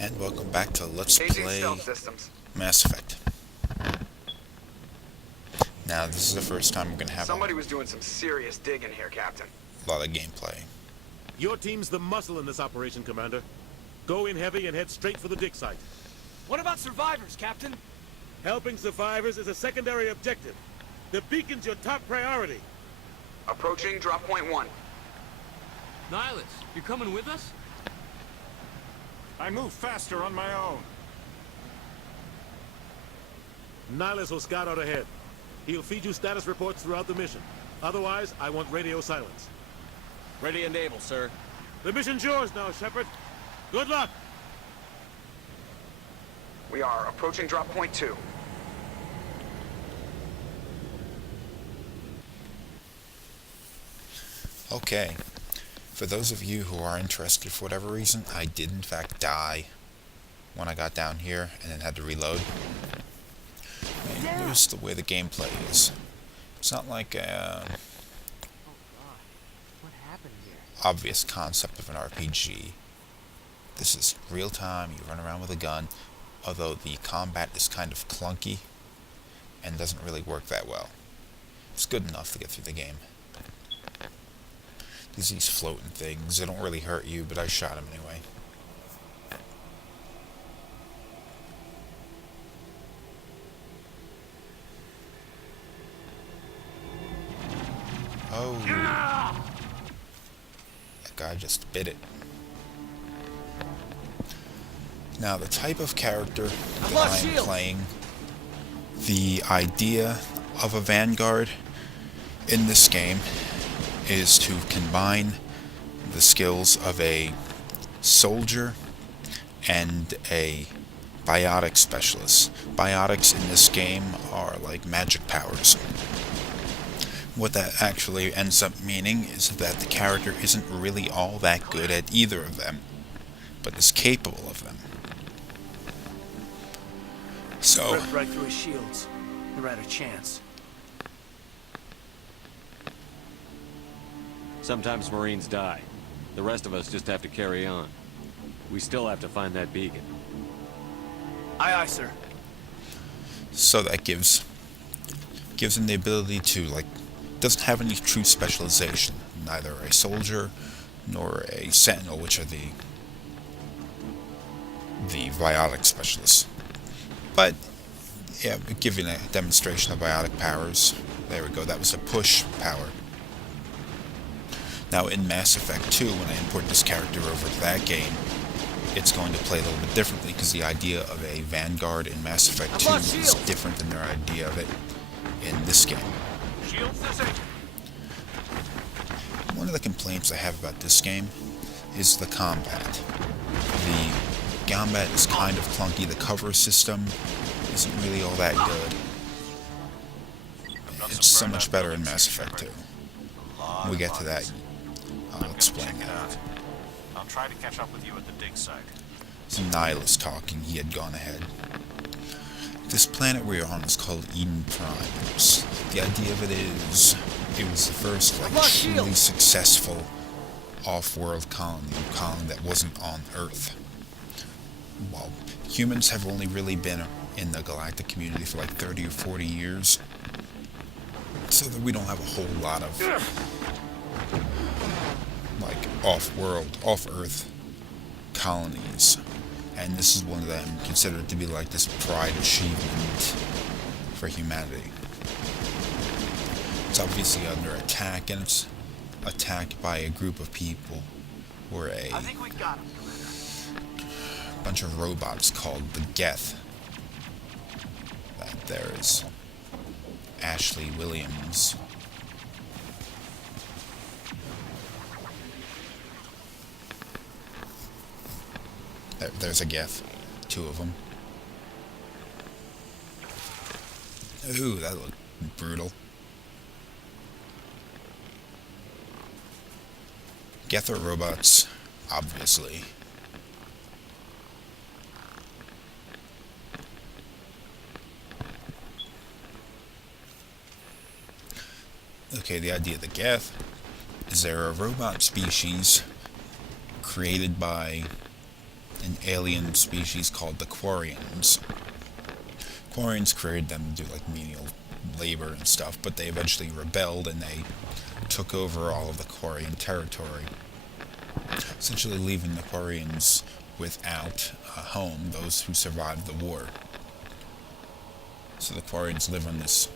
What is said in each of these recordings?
And welcome back to Let's Aging Play stealth systems. Mass Effect. Now, this is the first time we're going to have Somebody was doing some serious digging here, Captain. a lot of gameplay. Your team's the muscle in this operation, Commander. Go in heavy and head straight for the dig site. What about survivors, Captain? Helping survivors is a secondary objective. The beacon's your top priority. Approaching drop point 1. Nihilus, you're coming with us? I move faster on my own. Nihilus will scout out ahead. He'll feed you status reports throughout the mission. Otherwise, I want radio silence. Ready and able, sir. The mission's yours now, Shepard. Good luck! We are approaching drop point 2. Okay, for those of you who are interested for whatever reason, I did in fact die when I got down here and then had to reload. And here's the way the gameplay is. It's not like a What happened here? obvious concept of an RPG. This is real time, you run around with a gun, although the combat is kind of clunky and doesn't really work that well. It's good enough to get through the game. There's these floating things, they don't really hurt you, but I shot them anyway. Oh. That guy just bit it. Now, the type of character that I am playing, the idea of a Vanguard in this game is to combine the skills of a soldier and a biotic specialist. Biotics in this game are like magic powers. What that actually ends up meaning is that the character isn't really all that good at either of them, but is capable of them. So, Ripped right through his shields. Never had a chance. Sometimes Marines die. The rest of us just have to carry on. We still have to find that beacon. Aye, aye, sir. so that gives him the ability to, like, doesn't have any true specialization. Neither a soldier nor a sentinel, which are the biotic specialists. But yeah, giving a demonstration of biotic powers. There we go. That was a push power. Now in Mass Effect 2, when I import this character over to that game, it's going to play a little bit differently, because the idea of a Vanguard in Mass Effect 2 is different than their idea of it in this game. One of the complaints I have about this game is the combat. The combat is kind of clunky. The cover system isn't really all that good. It's so much better in Mass Effect 2. When we get to that, I'll explain that. I'll try to catch up with you at the dig site. It's Nihilus talking. He had gone ahead. This planet we're on is called Eden Prime. The idea of it is, it was the first truly successful off-world colony that wasn't on Earth. Well, humans have only really been in the galactic community for like 30 or 40 years, so that we don't have a whole lot of like off-world, off-Earth colonies. And this is one of them, considered to be like this pride achievement for humanity. It's obviously under attack, and it's attacked by a group of people, or I think we got him. bunch of robots called the Geth. That there is Ashley Williams. There's a Geth. 2 of them. Ooh, that looked brutal. Geth are robots, obviously. Okay, the idea of the Geth is they're a robot species created by an alien species called the Quarians. Quarians created them to do like menial labor and stuff, but they eventually rebelled and they took over all of the Quarian territory, essentially leaving the Quarians without a home, those who survived the war. So the Quarians live on this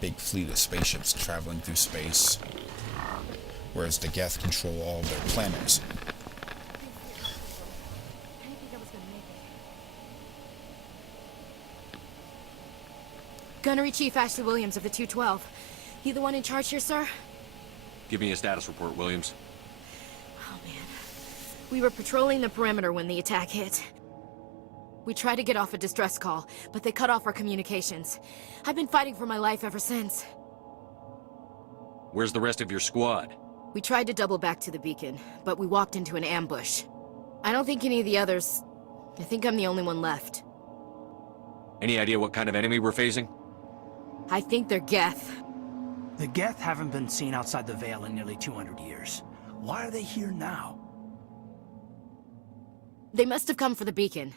big fleet of spaceships traveling through space, whereas the Geth control all of their planets. Gunnery Chief Ashley Williams of the 212. You the one in charge here, sir? Give me a status report, Williams. Oh, man. We were patrolling the perimeter when the attack hit. We tried to get off a distress call, but they cut off our communications. I've been fighting for my life ever since. Where's the rest of your squad? We tried to double back to the beacon, but we walked into an ambush. I don't think any of the others... I think I'm the only one left. Any idea what kind of enemy we're facing? I think they're Geth. The Geth haven't been seen outside the Veil in nearly 200 years. Why are they here now? They must have come for the beacon.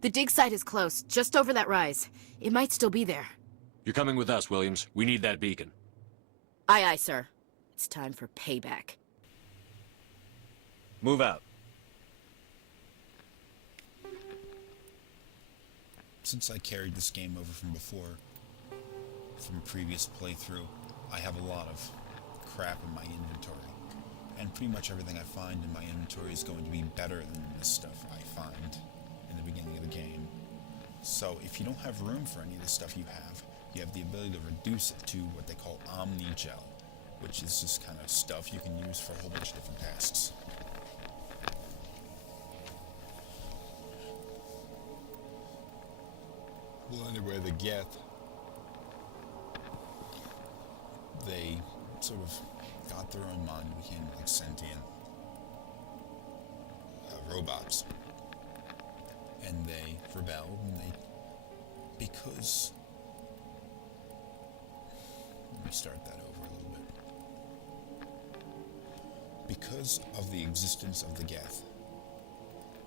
The dig site is close, just over that rise. It might still be there. You're coming with us, Williams. We need that beacon. Aye, aye, sir. It's time for payback. Move out. Since I carried this game over from before, from a previous playthrough, I have a lot of crap in my inventory. And pretty much everything I find in my inventory is going to be better than the stuff I find in the beginning of the game. So if you don't have room for any of the stuff you have the ability to reduce it to what they call Omni-Gel, which is just kind of stuff you can use for a whole bunch of different tasks. Well, anyway, the Geth, they sort of got their own mind and became like sentient robots. And they rebelled, and because... Let me start that over a little bit. Because of the existence of the Geth,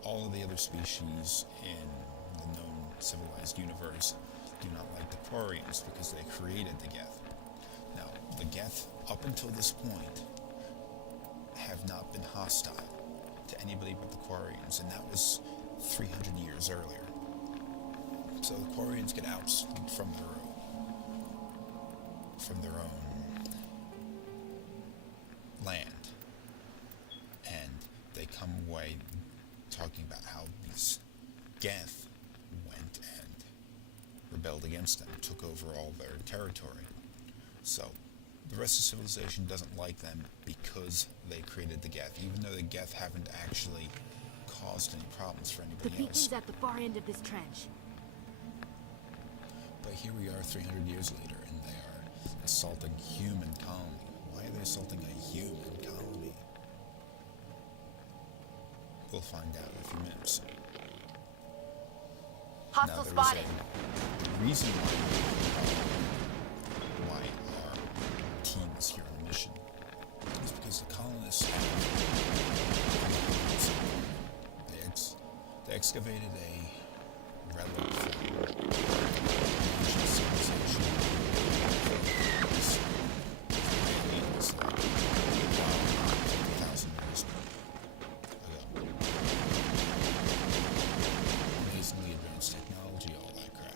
all of the other species in the known civilized universe do not like the Quarians because they created the Geth. Now, the Geth, up until this point, have not been hostile to anybody but the Quarians, and that was 300 years earlier. So the Quarians get ousted from their own land, and they come away talking about how these Geth went and rebelled against them, took over all their territory. So the rest of civilization doesn't like them because they created the Geth, even though the Geth haven't actually caused any problems for The anybody else. beacon's at the far end of this trench. But here we are 300 years later, and they are assaulting human colony. Why are they assaulting a human colony? We'll find out in a few minutes. Hostile Now, there's spotted. a reason why our team is here on a mission is because the colonists they excavated a relic from ancient civilization. Aliens like 1,000 years ago. Amazingly advanced technology, all that crap.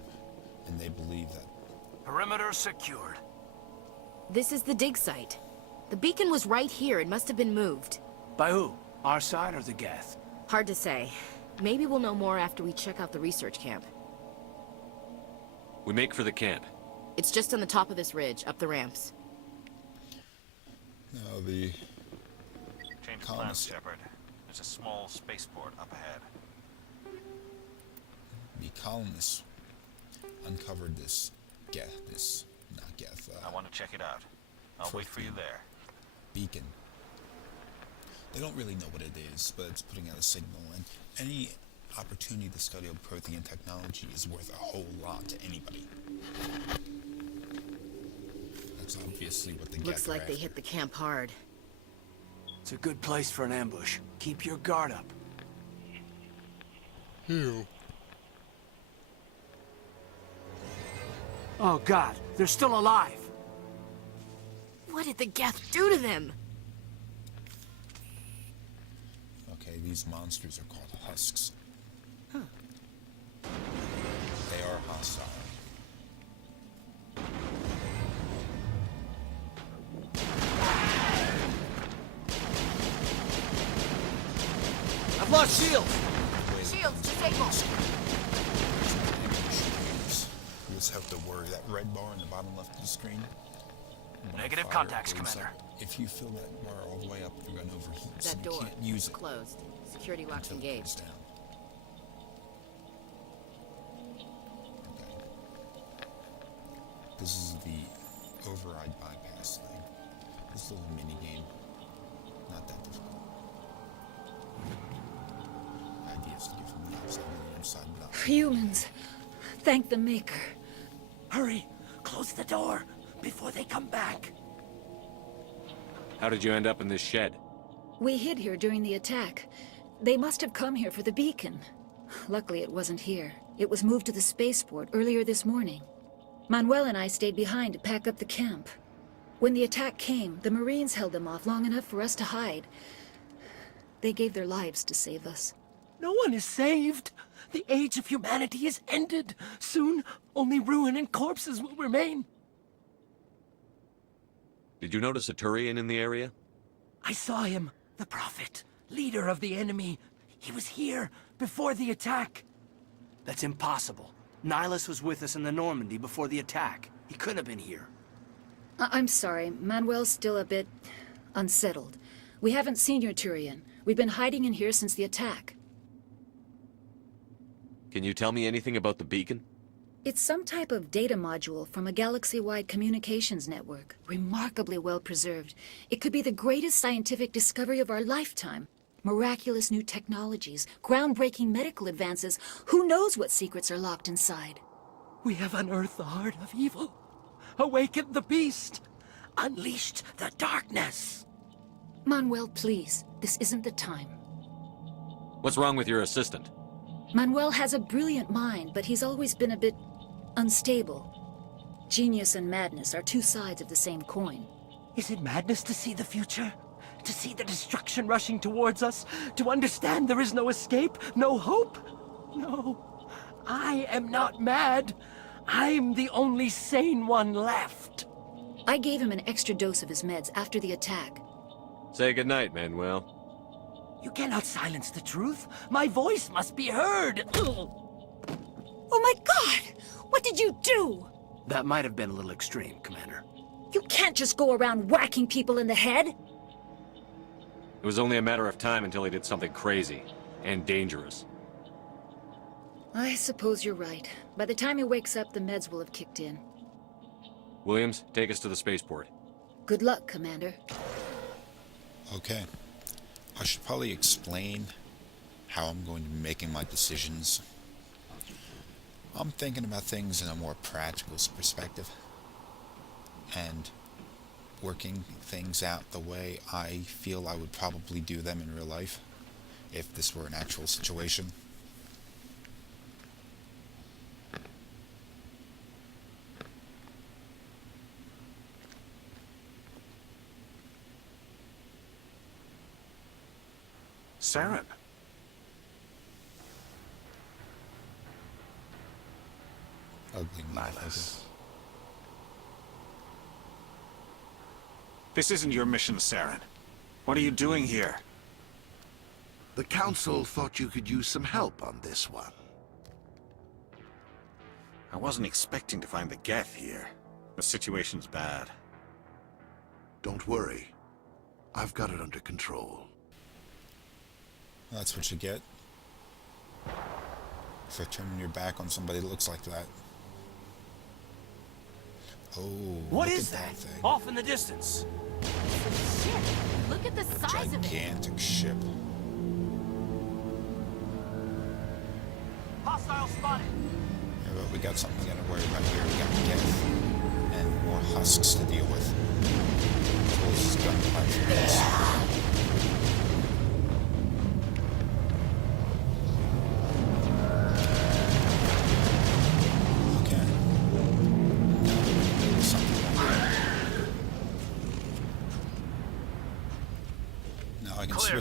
And they believe that Perimeter secured. This is the dig site. The beacon was right here. It must have been moved. By who? Our side or the Geth? Hard to say. Maybe we'll know more after we check out the research camp. We make for the camp. It's just on the top of this ridge, up the ramps. now the Change of plans, colonists, Shepard. There's a small spaceport up ahead. the colonists uncovered this not Geth, I want to check it out. I'll wait for you there. beacon. They don't really know what it is, but it's putting out a signal, and any opportunity to study Prothean technology is worth a whole lot to anybody. That's obviously what the Geth Looks are like they after. hit the camp hard. It's a good place for an ambush. Keep your guard up. Ew. Oh God, they're still alive. What did the Geth do to them? Okay, these monsters are called husks. They are hostile. I've lost shield. Shields disabled. You just have to worry that red bar in the bottom left of the screen. Negative Fire contacts, goes Commander. up. If you fill that bar all the way up, you're going to overheat. So That you door can't use it closed. Security locks until it goes engaged. down. Okay. This is the override bypass thing. This little mini game, not that difficult. The idea is to get from the outside to the inside without. Humans. Thank the Maker. Hurry, close the door before they come back. How did you end up in this shed? We hid here during the attack. They must have come here for the beacon. Luckily, it wasn't here. It was moved to the spaceport earlier this morning. Manuel and I stayed behind to pack up the camp. When the attack came, the Marines held them off long enough for us to hide. They gave their lives to save us. No one is saved. The age of humanity is ended. Soon, only ruin and corpses will remain. Did you notice a Turian in the area? I saw him, the Prophet, leader of the enemy. He was here before the attack. That's impossible. Nihilus was with us in the Normandy before the attack. He couldn't have been here. I'm sorry, Manuel's still a bit unsettled. We haven't seen your Turian. We've been hiding in here since the attack. Can you tell me anything about the beacon? It's some type of data module from a galaxy-wide communications network. Remarkably well preserved. It could be the greatest scientific discovery of our lifetime. Miraculous new technologies, groundbreaking medical advances. Who knows what secrets are locked inside? We have unearthed the heart of evil, awakened the beast, unleashed the darkness. Manuel, please. This isn't the time. What's wrong with your assistant? Manuel has a brilliant mind, but he's always been a bit unstable. Genius and madness are two sides of the same coin. Is it madness to see the future? To see the destruction rushing towards us? To understand there is no escape? No hope? No. I am not mad. I'm the only sane one left. I gave him an extra dose of his meds after the attack. Say goodnight, Manuel. You cannot silence the truth. My voice must be heard. Oh my God! What did you do? That might have been a little extreme, Commander. You can't just go around whacking people in the head. It was only a matter of time until he did something crazy and dangerous. I suppose you're right. By the time he wakes up, the meds will have kicked in. Williams, take us to the spaceport. Good luck, Commander. Okay. I should probably explain how I'm going to be making my decisions. I'm thinking about things in a more practical perspective and working things out the way I feel I would probably do them in real life if this were an actual situation. Saren. Ugly Nihilus. This isn't your mission, Saren. What are you doing here? The Council thought you could use some help on this one. I wasn't expecting to find the Geth here. The situation's bad. Don't worry. I've got it under control. That's what you get for turning your back on somebody that looks like that. Oh, What look is at that? thing. Off in the distance. Shit! Look at the size of it! Gigantic ship. Hostile spotted. Yeah, but we got something we gotta worry about here. We got Geth and more husks to deal with. Close gun punch.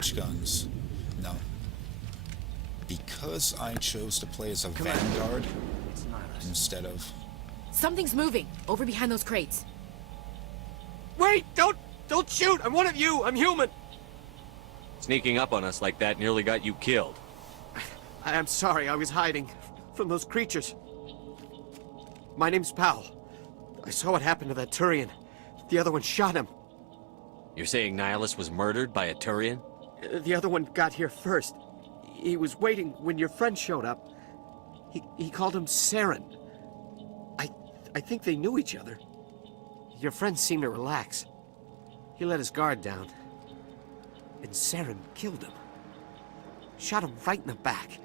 Switch guns. No. Because I chose to play as a Vanguard instead of... Something's moving, over behind those crates. Wait! Don't shoot! I'm one of you! I'm human! Sneaking up on us like that nearly got you killed. I'm sorry, I was hiding from those creatures. My name's Powell. I saw what happened to that Turian. The other one shot him. You're saying Nihilus was murdered by a Turian? The other one got here first. He was waiting when your friend showed up. He called him Saren. I think they knew each other. Your friend seemed to relax. He let his guard down. And Saren killed him. Shot him right in the back.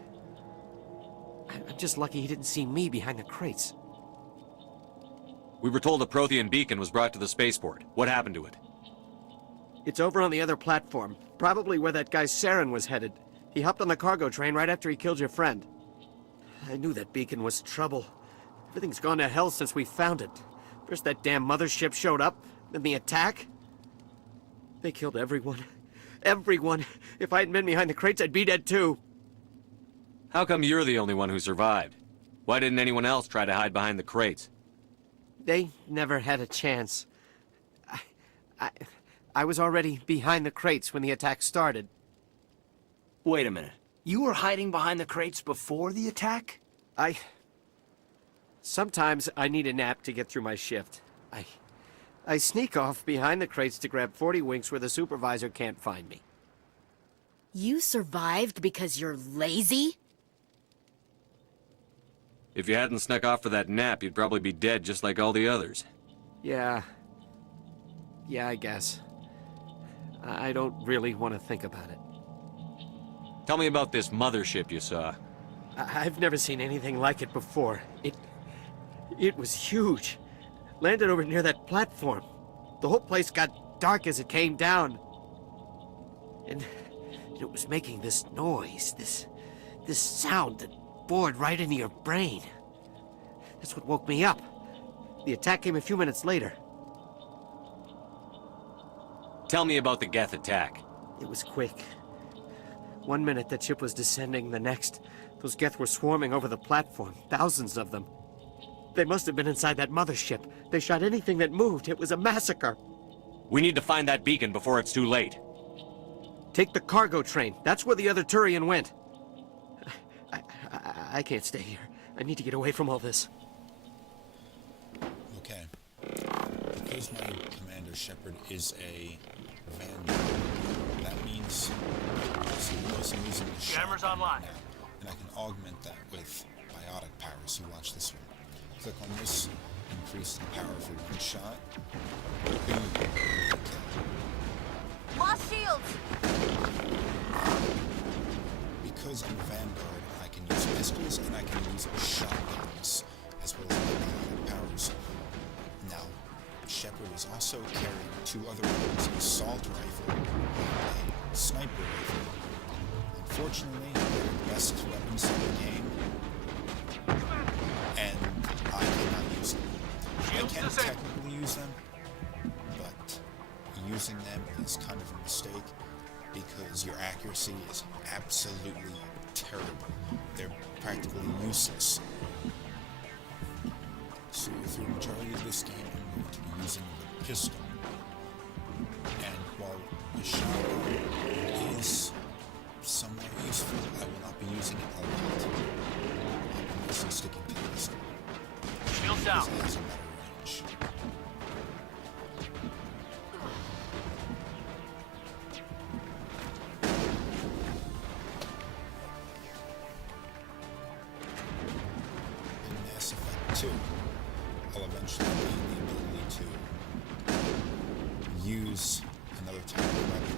I'm just lucky he didn't see me behind the crates. We were told the Prothean beacon was brought to the spaceport. What happened to it? It's over on the other platform. Probably where that guy Saren was headed. He hopped on the cargo train right after he killed your friend. I knew that beacon was trouble. Everything's gone to hell since we found it. First that damn mothership showed up, then the attack. They killed everyone. Everyone. If I hadn't been behind the crates, I'd be dead too. How come you're the only one who survived? Why didn't anyone else try to hide behind the crates? They never had a chance. I was already behind the crates when the attack started. Wait a minute. You were hiding behind the crates before the attack? Sometimes I need a nap to get through my shift. I sneak off behind the crates to grab 40 winks where the supervisor can't find me. You survived because you're lazy? If you hadn't snuck off for that nap, you'd probably be dead just like all the others. Yeah, I guess. I don't really want to think about it. Tell me about this mothership you saw. I've never seen anything like it before. It was huge. Landed over near that platform. The whole place got dark as it came down. And it was making this noise, this sound that bored right into your brain. That's what woke me up. The attack came a few minutes later. Tell me about the Geth attack. It was quick. 1 minute that ship was descending, the next, those Geth were swarming over the platform. Thousands of them. They must have been inside that mothership. They shot anything that moved. It was a massacre. We need to find that beacon before it's too late. Take the cargo train. That's where the other Turian went. I can't stay here. I need to get away from all this. Okay. Because my Commander Shepard is a Vanguard, that means he wasn't using the Jammers shotgun online. now, and I can augment that with biotic power. So watch this one. Click on this, increase the power for one shot. Boom. Lost shields! Because I'm a Vanguard, I can use pistols and I can use shotguns as well as biotic powers. Now, Shepard is also carrying two other weapons, an assault rifle and a sniper rifle. Unfortunately, they're the best weapons in the game, and I cannot use them. I can technically use them, but using them is kind of a mistake because your accuracy is absolutely terrible. They're practically useless. So for the majority of this game, I'm going to be using the pistol. And while the shotgun is somewhat useful, I will not be using it a lot. I'll be mostly sticking to the pistol. Shields down. Because it has a better range. In Mass Effect 2, I'll eventually gain the ability to use another type of weapon,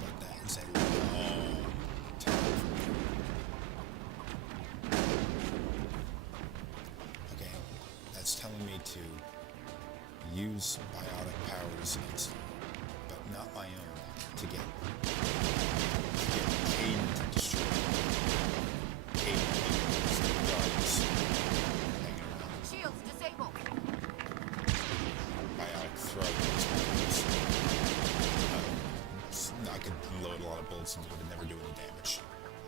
but that is a long time from now. Okay, that's telling me to use biotic powers instantly, but not my own, to get Caden to destroy Caden is the guards hanging around. Shields disabled. Biotic throw is I could load a lot of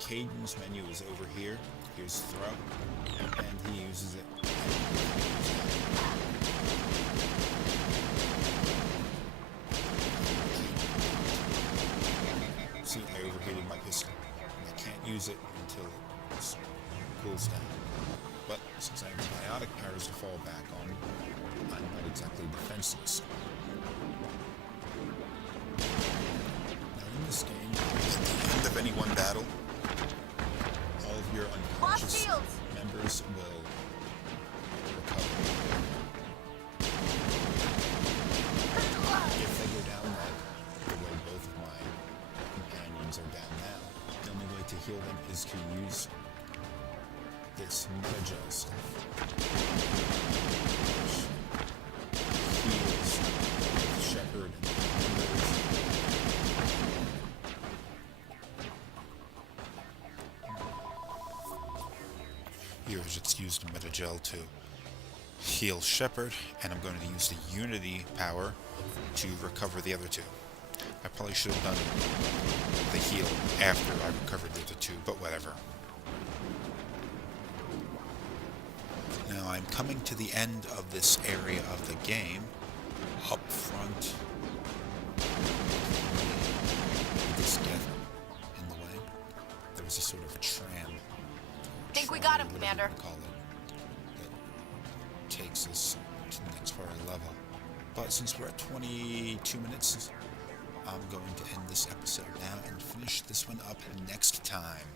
Caden's menu is over here. Here's throw, and he uses it. See, I overheated my pistol. I can't use it until it cools down. But since I have biotic powers to fall back on, I'm not exactly defenseless. Now in this game, at the end of any one battle, all of your unconscious members will recover. If they go down like the way both of my companions are down now, the only way to heal them is to use this meta-gel stuff. Which heals Shepard and here is just used meta-gel to heal Shepard, and I'm going to use the Unity power to recover the other two. I probably should have done the heal after I recovered the other two, but whatever. Now I'm coming to the end of this area of the game. Up front, with this Geth in the way, there was a sort of tram. Think we got him, Commander. Call it, that takes us to the next part of the level. But since we're at 22 minutes, I'm going to end this episode now and finish this one up next time.